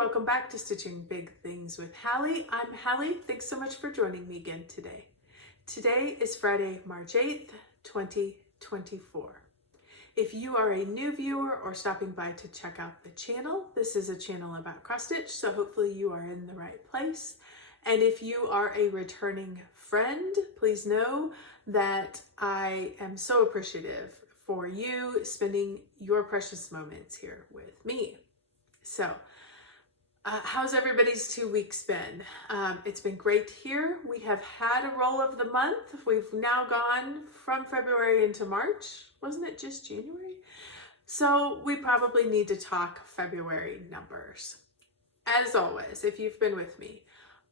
welcome back to Stitching Big Things with Hallie. I'm Hallie. Thanks so much for joining me again today. Today is Friday, March 8th, 2024. If you are a new viewer or stopping by to check out the channel, this is a channel about cross stitch, so hopefully you are in the right place. And if you are a returning friend, please know that I am so appreciative for you spending your precious moments here with me. So, how's everybody's 2 weeks been? It's been great here. We have had a roll of the month. We've now gone from February into March. Wasn't it just January? So we probably need to talk February numbers. As always, if you've been with me,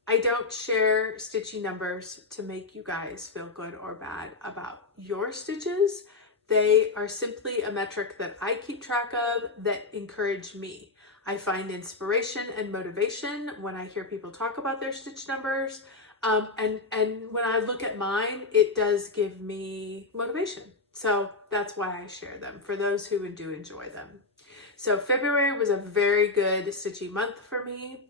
I don't share stitchy numbers to make you guys feel good or bad about your stitches. They are simply a metric that I keep track of that encourage me. I find inspiration and motivation when I hear people talk about their stitch numbers. And when I look at mine, it does give me motivation. So that's why I share them for those who do enjoy them. So February was a very good stitchy month for me.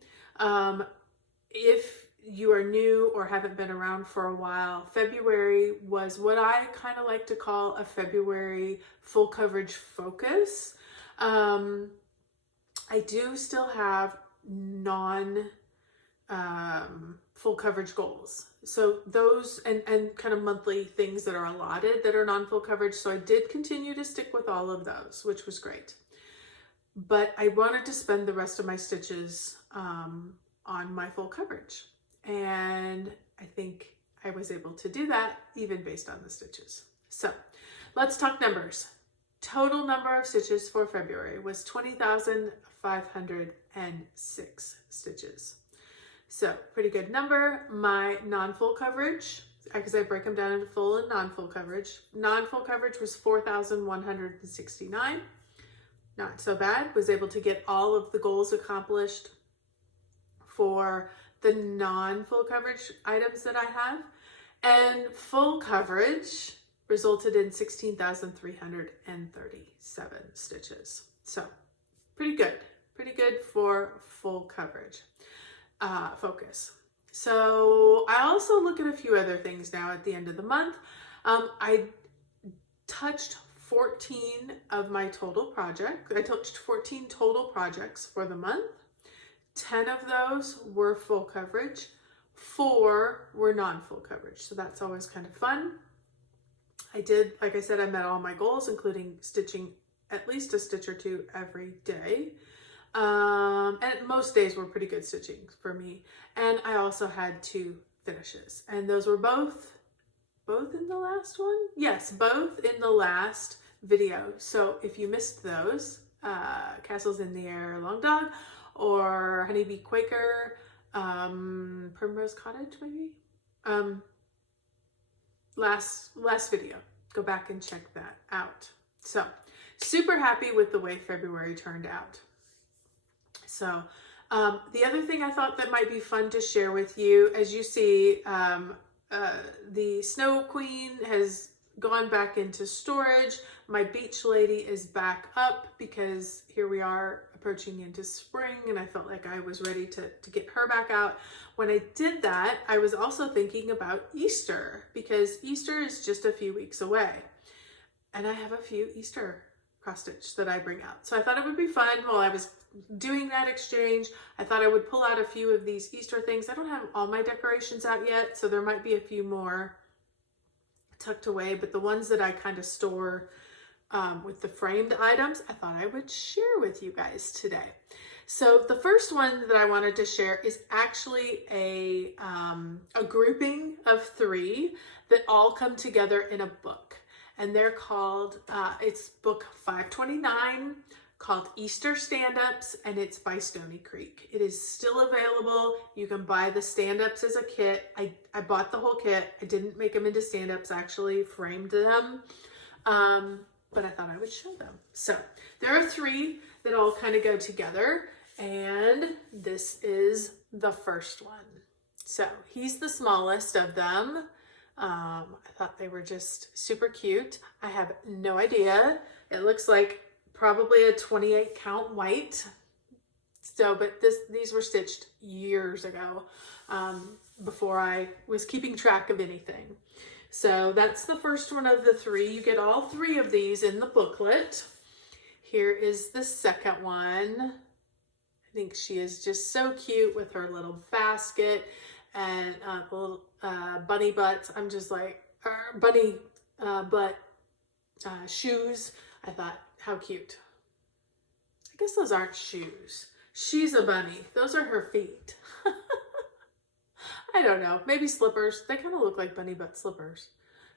If you are new or haven't been around for a while, February was what I kind of like to call a February full coverage focus. I do still have full coverage goals. So those and kind of monthly things that are allotted that are non-full coverage. So I did continue to stick with all of those, which was great. But I wanted to spend the rest of my stitches on my full coverage. And I think I was able to do that even based on the stitches. So let's talk numbers. Total number of stitches for February was 20,506 stitches. So pretty good number. My non-full coverage, because I break them down into full and non-full coverage. Non-full coverage was 4,169. Not so bad. Was able to get all of the goals accomplished for the non-full coverage items that I have. And full coverage resulted in 16,337 stitches. So pretty good for full coverage focus. So I also look at a few other things now at the end of the month. I touched 14 of my total projects. I touched 14 total projects for the month. 10 of those were full coverage. 4 were non-full coverage. So that's always kind of fun. I did, like I said, I met all my goals, including stitching at least a stitch or two every day. And most days were pretty good stitching for me. And I also had 2 finishes. And those were both in the last one? Yes, both in the last video. So if you missed those, Castles in the Air, Long Dog, or Honeybee Quaker, Primrose Cottage, maybe? Last video, go back and check that out. So super happy with the way February turned out. So the other thing I thought that might be fun to share with you, as you see, the Snow Queen has gone back into storage. My Beach Lady is back up because here we are approaching into spring and I felt like I was ready to get her back out. When I did that, I was also thinking about Easter because Easter is just a few weeks away. And I have a few Easter cross stitch that I bring out. So I thought it would be fun while I was doing that exchange. I thought I would pull out a few of these Easter things. I don't have all my decorations out yet, so there might be a few more tucked away, but the ones that I kind of store with the framed items, I thought I would share with you guys today. So the first one that I wanted to share is actually a grouping of 3 that all come together in a book. And they're called, it's book 529, called Easter Standups, and it's by Stony Creek. It is still available. You can buy the stand-ups as a kit. I bought the whole kit. I didn't make them into stand-ups, actually framed them. But I thought I would show them. So there are 3 that all kind of go together, and this is the first one. So he's the smallest of them. I thought they were just super cute. I have no idea. It looks like probably a 28 count white. So, but these were stitched years ago, before I was keeping track of anything. So that's the first one of the 3. You get all 3 of these in the booklet. Here is the second one. I think she is just so cute with her little basket and little bunny butts. I'm just like, bunny butt shoes. I thought, how cute. I guess those aren't shoes. She's a bunny. Those are her feet. I don't know. Maybe slippers. They kind of look like bunny butt slippers.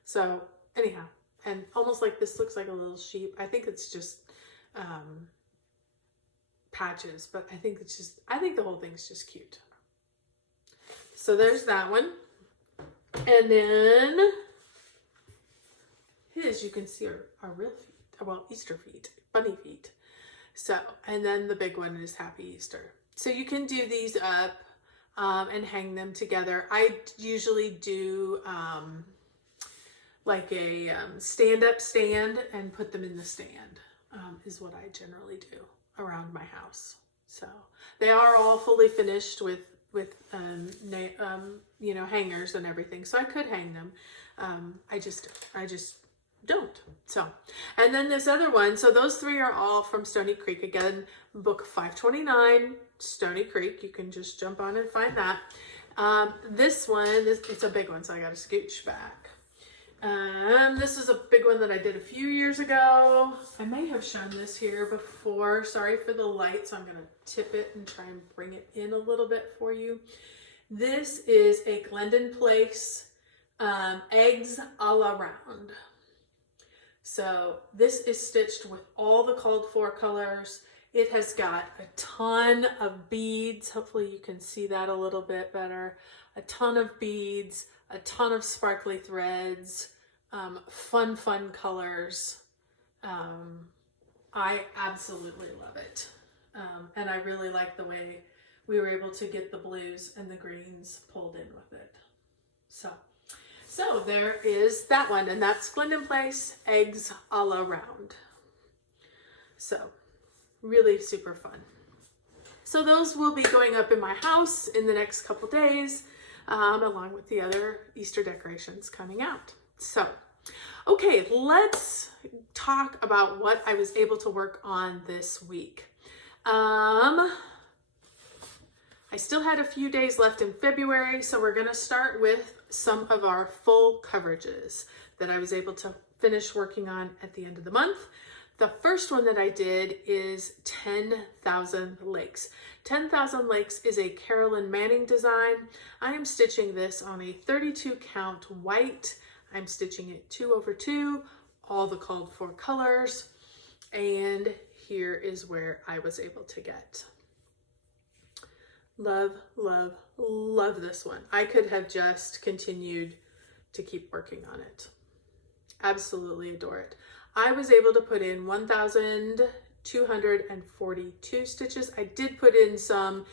So anyhow, and almost like this looks like a little sheep. I think it's just patches, but I think the whole thing's just cute. So there's that one. And then his, you can see are real feet. Well, Easter feet, bunny feet. So, and then the big one is Happy Easter. So you can do these up and hang them together. I usually do like a stand-up stand and put them in the stand, is what I generally do around my house. So they are all fully finished with you know, hangers and everything. So I could hang them. I just don't. So, and then this other one, so those 3 are all from Stony Creek. Again, book 529, Stony Creek. You can just jump on and find that. This one, it's a big one, so I got to scooch back. This is a big one that I did a few years ago. I may have shown this here before. Sorry for the light, so I'm going to tip it and try and bring it in a little bit for you. This is a Glendon Place eggs a la round. So this is stitched with all the called for colors. It has got a ton of beads. Hopefully you can see that a little bit better. A ton of beads, a ton of sparkly threads, fun colors. I absolutely love it. And I really like the way we were able to get the blues and the greens pulled in with it. So there is that one, and that's Glendon Place eggs a la round. So really super fun. So those will be going up in my house in the next couple days, along with the other Easter decorations coming out. So, okay, let's talk about what I was able to work on this week. I still had a few days left in February, so we're gonna start with some of our full coverages that I was able to finish working on at the end of the month. The first one that I did is 10,000 Lakes. 10,000 Lakes is a Carolyn Manning design. I am stitching this on a 32 count white. I'm stitching it 2/2, all the called for colors. And here is where I was able to get. Love, love, love this one. I could have just continued to keep working on it. Absolutely adore it. I was able to put in 1,242 stitches. I did put in some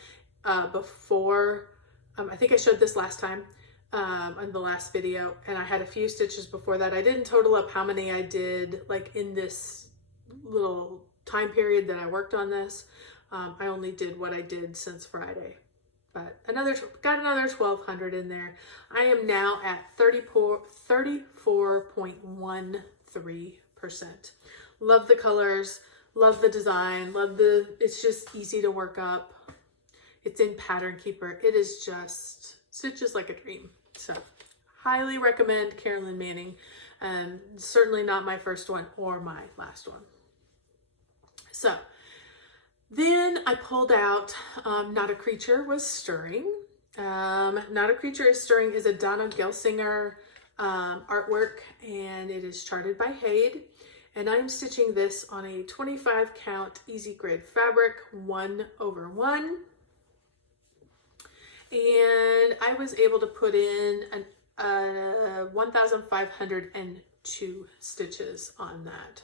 before, I think I showed this last time in the last video, and I had a few stitches before that. I didn't total up how many I did like in this little time period that I worked on this. I only did what I did since Friday, but got another 1,200 in there. I am now at 34.13%. Love the colors, love the design, it's just easy to work up. It's in Pattern Keeper. It is just stitches like a dream. So highly recommend Carolyn Manning. Certainly not my first one or my last one. So then I pulled out Not a Creature Was Stirring. Not a Creature is Stirring is a Donna Gelsinger artwork, and it is charted by Haid. And I'm stitching this on a 25 count easy grid fabric, 1/1. And I was able to put in 1,502 stitches on that.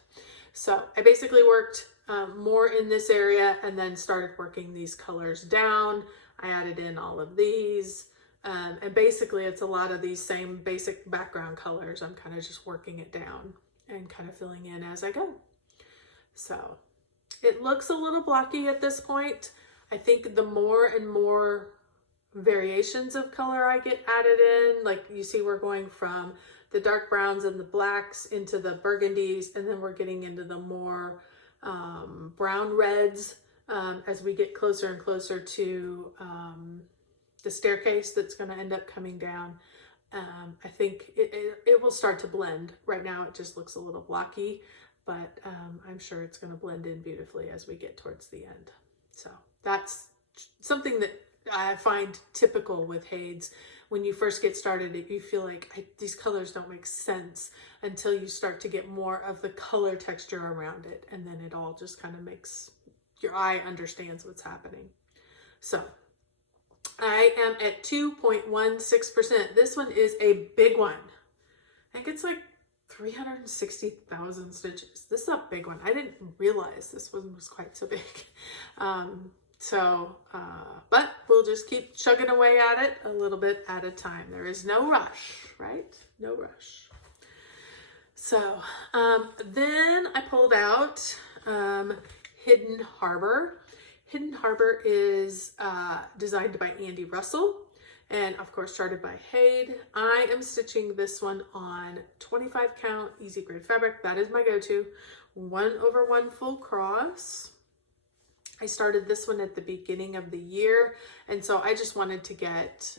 So I basically worked more in this area and then started working these colors down. I added in all of these, and basically it's a lot of these same basic background colors. I'm kind of just working it down and kind of filling in as I go. So it looks a little blocky at this point. I think the more and more variations of color I get added in, like you see we're going from the dark browns and the blacks into the burgundies, and then we're getting into the more brown reds as we get closer and closer to the staircase that's going to end up coming down. I think it will start to blend. Right now it just looks a little blocky, but I'm sure it's going to blend in beautifully as we get towards the end. So that's something that I find typical with Hades. When you first get started, you feel like these colors don't make sense until you start to get more of the color texture around it. And then it all just kind of makes your eye understands what's happening. So I am at 2.16%. This one is a big one. I think it's like 360,000 stitches. This is a big one. I didn't realize this one was quite so big. But we'll just keep chugging away at it a little bit at a time. There is no rush, right? No rush. So then I pulled out Hidden Harbor. Hidden Harbor is designed by Andy Russell and of course started by Hade. I am stitching this one on 25 count easy grade fabric. That is my go-to. 1/1 full cross. I started this one at the beginning of the year, and so I just wanted to get,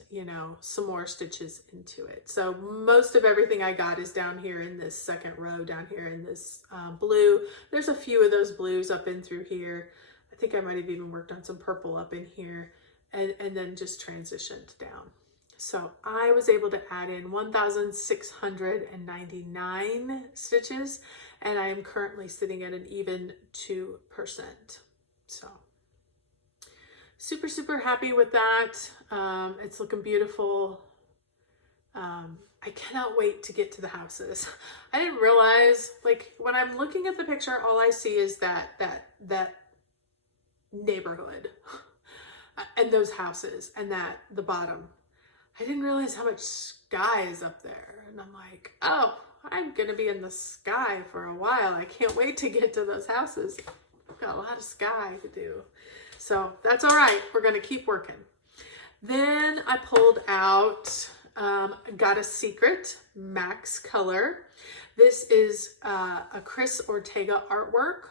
some more stitches into it. So most of everything I got is down here in this second row, down here in this blue. There's a few of those blues up in through here. I think I might have even worked on some purple up in here, and then just transitioned down. So I was able to add in 1,699 stitches, and I am currently sitting at an even 2%. So super, super happy with that. It's looking beautiful. I cannot wait to get to the houses. I didn't realize, like, when I'm looking at the picture, all I see is that neighborhood and those houses and the bottom. I didn't realize how much sky is up there. And I'm like, oh, I'm going to be in the sky for a while. I can't wait to get to those houses. Got a lot of sky to do. So that's all right. We're going to keep working. Then I pulled out Got a Secret Max Color. This is a Chris Ortega artwork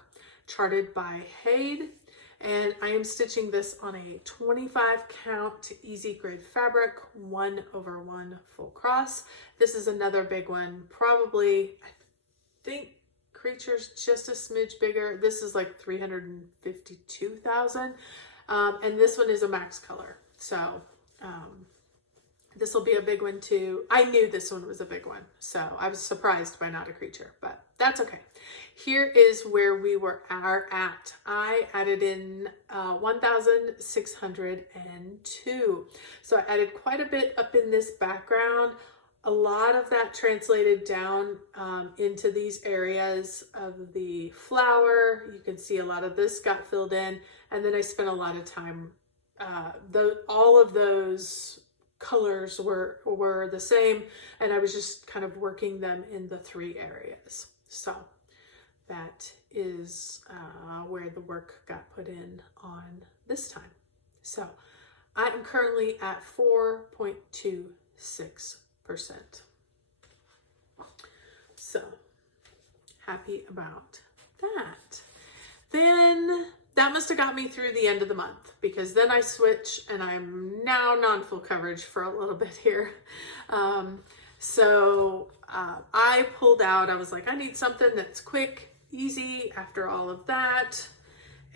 charted by Hade. And I am stitching this on a 25 count easy grade fabric, 1/1 full cross. This is another big one. Probably, I think, Creature's just a smidge bigger. This is like 352,000. And this one is a max color. So this will be a big one too. I knew this one was a big one, so I was surprised by not a Creature, but that's okay. Here is where we are at. I added in 1,602. So I added quite a bit up in this background. A lot of that translated down into these areas of the flower. You can see a lot of this got filled in, and then I spent a lot of time, all of those colors were the same, and I was just kind of working them in the 3 areas. So that is where the work got put in on this time. So I'm currently at 4.26%. So happy about that. Then that must have got me through the end of the month, because then I switch and I'm now non-full coverage for a little bit here. I pulled out, I was like, I need something that's quick, easy after all of that.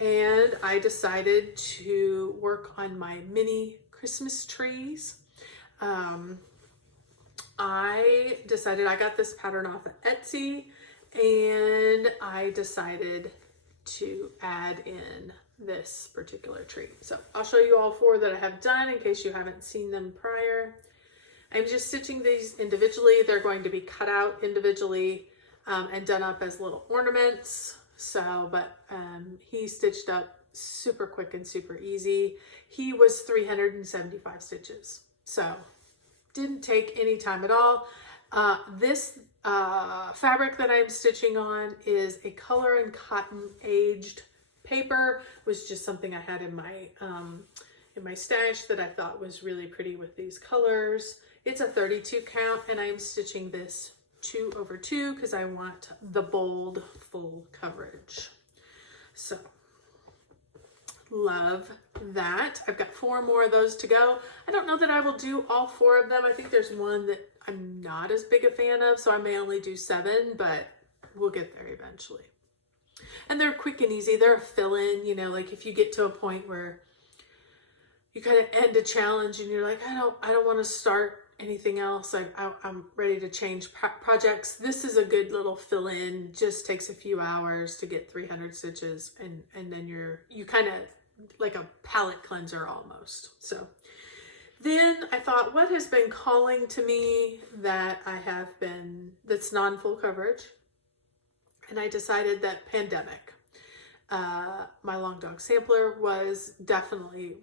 And I decided to work on my mini Christmas trees. I decided, I got this pattern off of Etsy, and I decided to add in this particular tree. So I'll show you all 4 that I have done in case you haven't seen them prior. I'm just stitching these individually. They're going to be cut out individually and done up as little ornaments. But he stitched up super quick and super easy. He was 375 stitches. So didn't take any time at all. This fabric that I'm stitching on is a Color and Cotton aged paper was just something I had in my stash that I thought was really pretty with these colors. It's a 32 count, and I am stitching this 2/2 because I want the bold full coverage. So love that. I've got 4 more of those to go. I don't know that I will do all 4 of them. I think there's one that I'm not as big a fan of, so I may only do 7, but we'll get there eventually. And they're quick and easy. They're a fill-in, you know, like if you get to a point where you kind of end a challenge and you're like, I don't want to start anything else. I'm ready to change projects. This is a good little fill-in. Just takes a few hours to get 300 stitches, and then you kind of like a palette cleanser almost. So then I thought, what has been calling to me that that's non-full coverage? And I decided that pandemic. My long dog sampler was definitely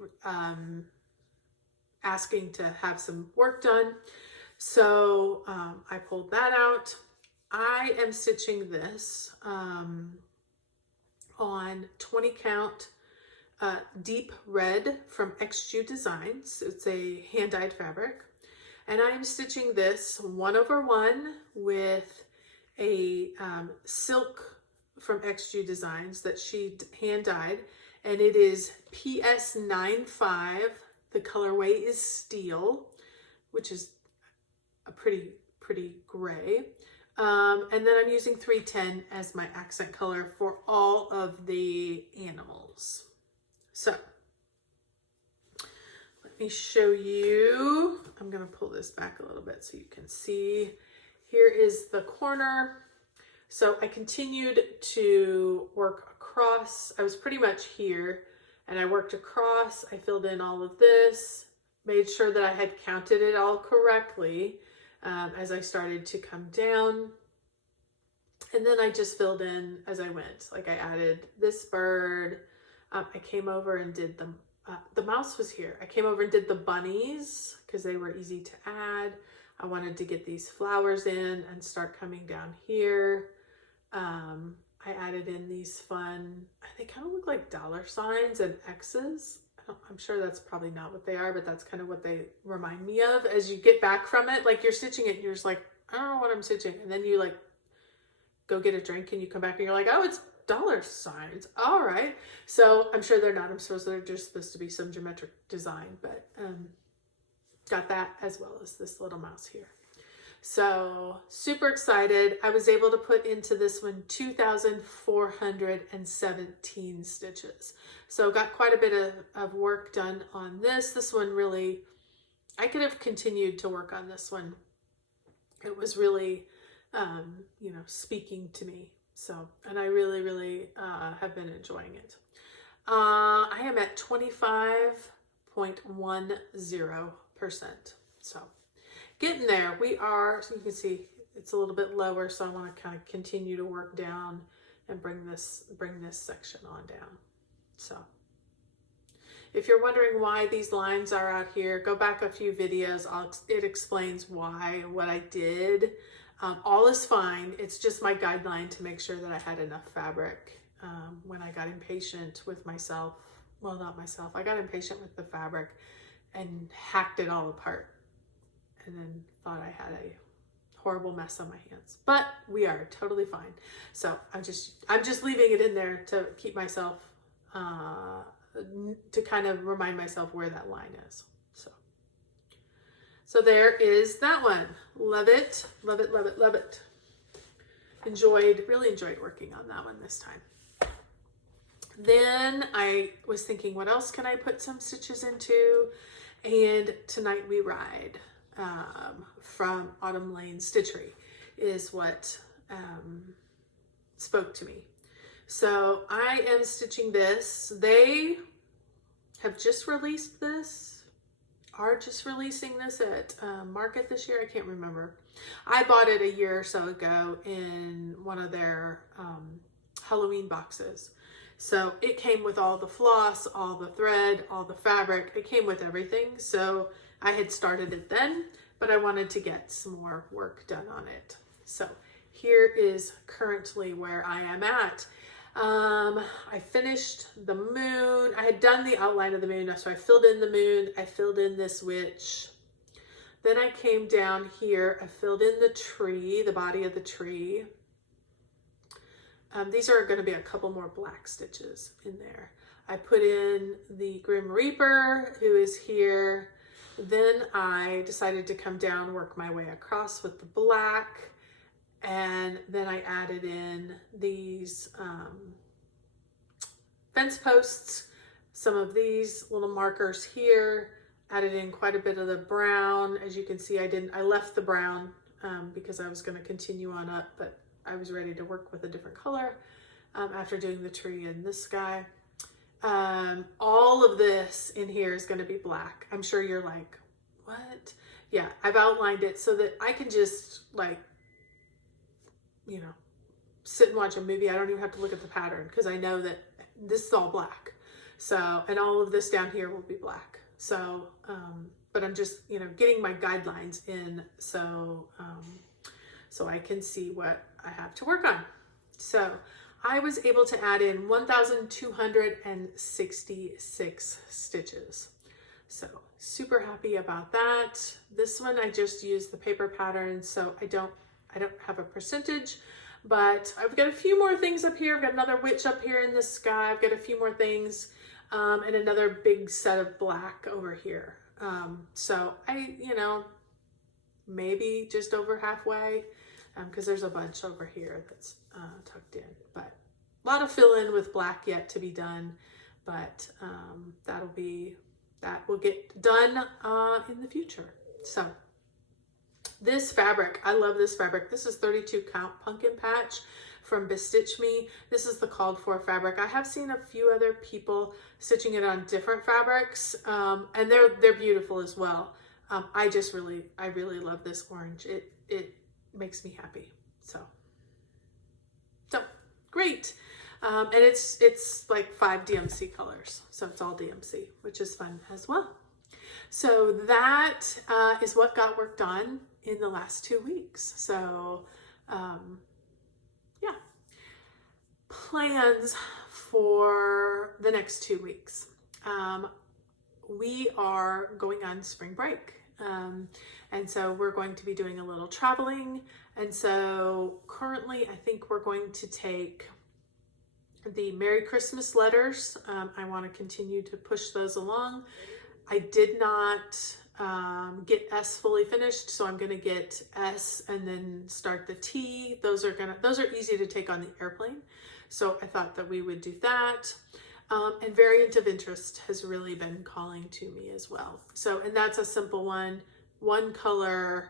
asking to have some work done. So I pulled that out. I am stitching this on 20 count deep red from XG Designs. It's a hand-dyed fabric. And I am stitching this 1/1 with a silk from XG Designs that she hand-dyed, and it is PS95. The colorway is steel, which is a pretty gray. And then I'm using 310 as my accent color for all of the animals. So let me show you. I'm going to pull this back a little bit so you can see. Here is the corner. So I continued to work across. I was pretty much here, and I worked across. I filled in all of this, made sure that I had counted it all correctly as I started to come down. And then I just filled in as I went. Like I added this bird. I came over and did the mouse was here. I came over and did the bunnies because they were easy to add. I wanted to get these flowers in and start coming down here. I added in these fun, they kind of look like $signs and X's. I'm sure that's probably not what they are, but that's kind of what they remind me of. As you get back from it, like you're stitching it and you're just like, I don't know what I'm stitching. And then you like go get a drink and you come back and you're like, oh, it's $signs. All right. So I'm sure they're not. I'm supposed they're just supposed to be some geometric design, but got that as well as this little mouse here. So super excited. I was able to put into this one 2,417 stitches. So got quite a bit of work done on this. This one really, I could have continued to work on this one. It was really, speaking to me. So, and I really have been enjoying it. I am at 25.10%. So getting there. We are, so you can see it's a little bit lower, so I want to kind of continue to work down and bring this section on down. So if you're wondering why these lines are out here, go back a few videos. It explains why, what I did. All is fine. It's just my guideline to make sure that I had enough fabric. When I got impatient with myself, well, not myself, I got impatient with the fabric and hacked it all apart. And then thought I had a horrible mess on my hands, but we are totally fine. So I'm just leaving it in there to keep myself, to kind of remind myself where that line is. So there is that one. Love it, love it, love it, love it. Really enjoyed working on that one this time. Then I was thinking, what else can I put some stitches into? And Tonight We Ride. From Autumn Lane Stitchery is what spoke to me. So I am stitching this. They have just released this, are just releasing this at Market this year. I can't remember. I bought it a year or so ago in one of their Halloween boxes. So it came with all the floss, all the thread, all the fabric. It came with everything. So I had started it then, but I wanted to get some more work done on it. So here is currently where I am at. I finished the moon. I had done the outline of the moon, so I filled in the moon. I filled in this witch. Then I came down here. I filled in the tree, the body of the tree. These are going to be a couple more black stitches in there. I put in the Grim Reaper, who is here. Then I decided to come down, work my way across with the black. And then I added in these fence posts, some of these little markers here, added in quite a bit of the brown. As you can see, I left the brown because I was going to continue on up, but I was ready to work with a different color after doing the tree and this guy. All of this in here is going to be black. I'm sure you're like, what? Yeah, I've outlined it so that I can just like, you know, sit and watch a movie. I don't even have to look at the pattern because I know that this is all black. So, and all of this down here will be black. So, but I'm just, you know, getting my guidelines in so, so I can see what I have to work on. So I was able to add in 1,266 stitches. So super happy about that. This one, I just used the paper pattern, so I don't have a percentage, but I've got a few more things up here. I've got another witch up here in the sky. I've got a few more things, and another big set of black over here. So I, you know, maybe just over halfway, because there's a bunch over here that's tucked in, but a lot of fill in with black yet to be done, but that will get done in the future. So this fabric, I love this fabric. This is 32 count pumpkin patch from Bestitch Me. This is the called for fabric. I have seen a few other people stitching it on different fabrics, and they're beautiful as well. I really love this orange. It makes me happy. So great. And it's like 5 DMC colors. So it's all DMC, which is fun as well. So that is what got worked on in the last 2 weeks. So yeah, plans for the next 2 weeks. We are going on spring break. And so we're going to be doing a little traveling. And so currently I think we're going to take the Merry Christmas letters. I want to continue to push those along. I did not get S fully finished, so I'm going to get S and then start the T. Those are easy to take on the airplane. So I thought that we would do that. And Variant of Interest has really been calling to me as well. So, and that's a simple one color,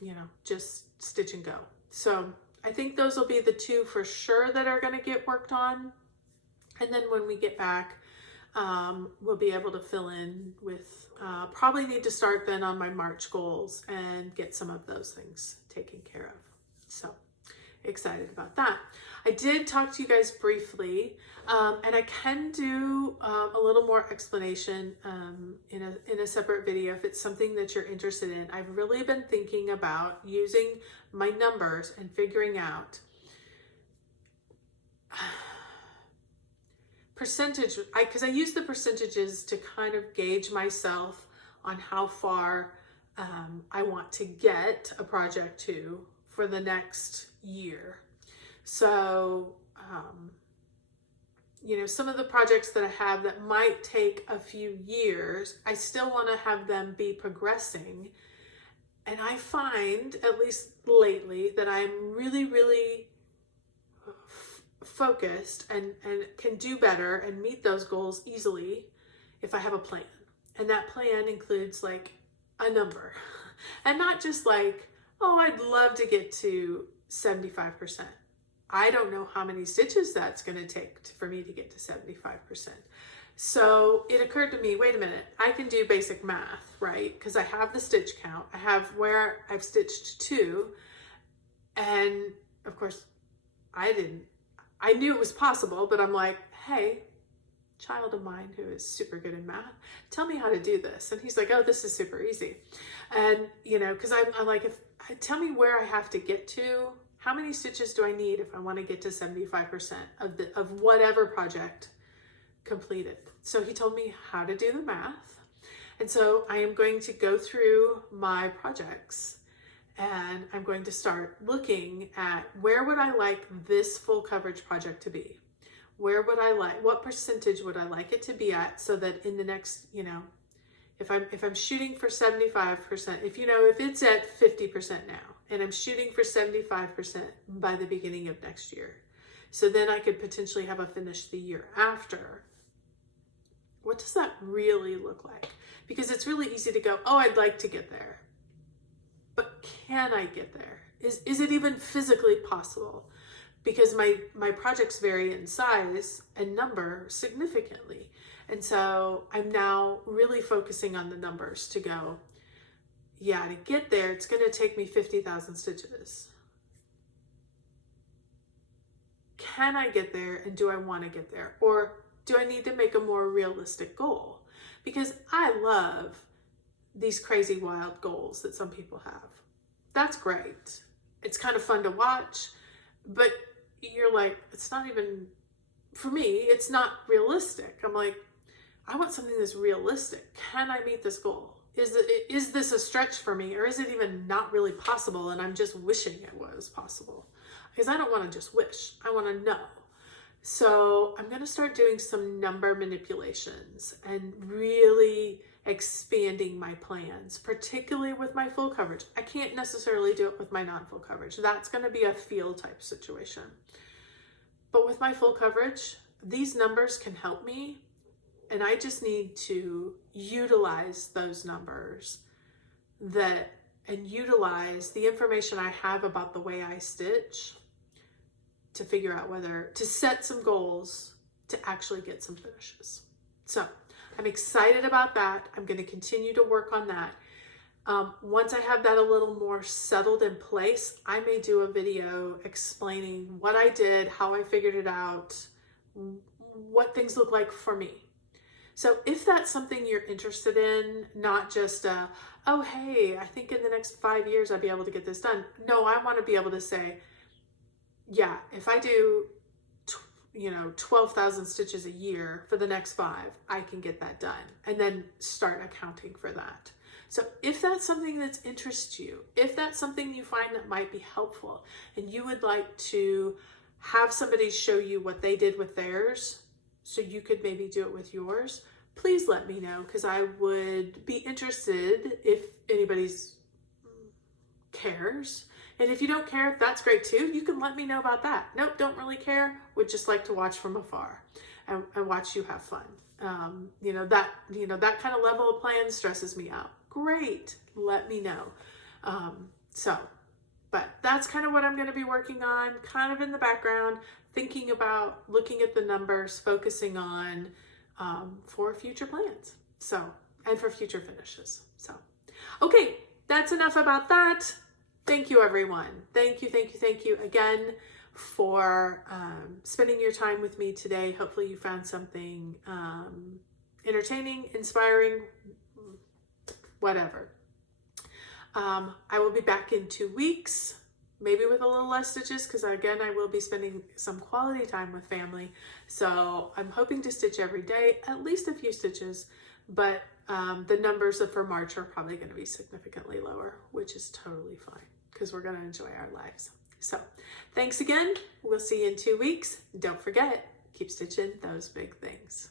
you know, just stitch and go. So I think those will be the 2 for sure that are going to get worked on. And then when we get back, we'll be able to fill in with, probably need to start then on my March goals and get some of those things taken care of. So excited about that. I did talk to you guys briefly, and I can do a little more explanation in a separate video if it's something that you're interested in. I've really been thinking about using my numbers and figuring out percentage, because I use the percentages to kind of gauge myself on how far I want to get a project to for the next year. So, you know, some of the projects that I have that might take a few years, I still want to have them be progressing. And I find, at least lately, that I'm really, really focused and can do better and meet those goals easily if I have a plan. And that plan includes like a number and not just like, oh, I'd love to get to 75%. I don't know how many stitches that's going to take for me to get to 75%. So it occurred to me, wait a minute, I can do basic math, right? Because I have the stitch count. I have where I've stitched to. And of course, I knew it was possible, but I'm like, hey, child of mine who is super good in math, tell me how to do this. And he's like, oh, this is super easy. And, you know, because I'm like, tell me where I have to get to, how many stitches do I need if I want to get to 75% of whatever project completed? So he told me how to do the math. And so I am going to go through my projects and I'm going to start looking at where would I like this full coverage project to be? Where would I like, what percentage would I like it to be at, so that in the next, if I'm shooting for 75%, if it's at 50% now and I'm shooting for 75% by the beginning of next year, so then I could potentially have a finish the year after. What does that really look like? Because it's really easy to go, oh, I'd like to get there. But can I get there? Is it even physically possible? Because my projects vary in size and number significantly. And so I'm now really focusing on the numbers to go, yeah, to get there, it's going to take me 50,000 stitches. Can I get there, and do I want to get there? Or do I need to make a more realistic goal? Because I love these crazy wild goals that some people have. That's great. It's kind of fun to watch, but you're like, it's not even, for me, it's not realistic. I'm like, I want something that's realistic. Can I meet this goal? Is this a stretch for me, or is it even not really possible and I'm just wishing it was possible? Because I don't want to just wish, I want to know. So I'm going to start doing some number manipulations and really expanding my plans, particularly with my full coverage. I can't necessarily do it with my non-full coverage. That's going to be a feel type situation. But with my full coverage, these numbers can help me, and I just need to utilize those numbers and utilize the information I have about the way I stitch to figure out whether to set some goals to actually get some finishes. So I'm excited about that. I'm going to continue to work on that. Once I have that a little more settled in place, I may do a video explaining what I did, how I figured it out, what things look like for me. So if that's something you're interested in, not just, oh, hey, I think in the next 5 years I'll be able to get this done. No, I want to be able to say, yeah, if I do 12,000 stitches a year for the next 5, I can get that done, and then start accounting for that. So if that's something that interests you, if that's something you find that might be helpful, and you would like to have somebody show you what they did with theirs, so you could maybe do it with yours, please let me know, because I would be interested if anybody's cares. And if you don't care, that's great too. You can let me know about that. Nope, don't really care. Would just like to watch from afar and watch you have fun. That kind of level of plan stresses me out. Great, let me know. But that's kind of what I'm going to be working on, kind of in the background, thinking about, looking at the numbers, focusing on for future plans. And for future finishes. Okay, that's enough about that. Thank you, everyone. Thank you again for spending your time with me today. Hopefully you found something entertaining, inspiring, whatever. I will be back in 2 weeks, maybe with a little less stitches, because again, I will be spending some quality time with family. So I'm hoping to stitch every day, at least a few stitches, but the numbers for March are probably going to be significantly lower, which is totally fine, because we're going to enjoy our lives. So thanks again. We'll see you in 2 weeks. Don't forget, keep stitching those big things.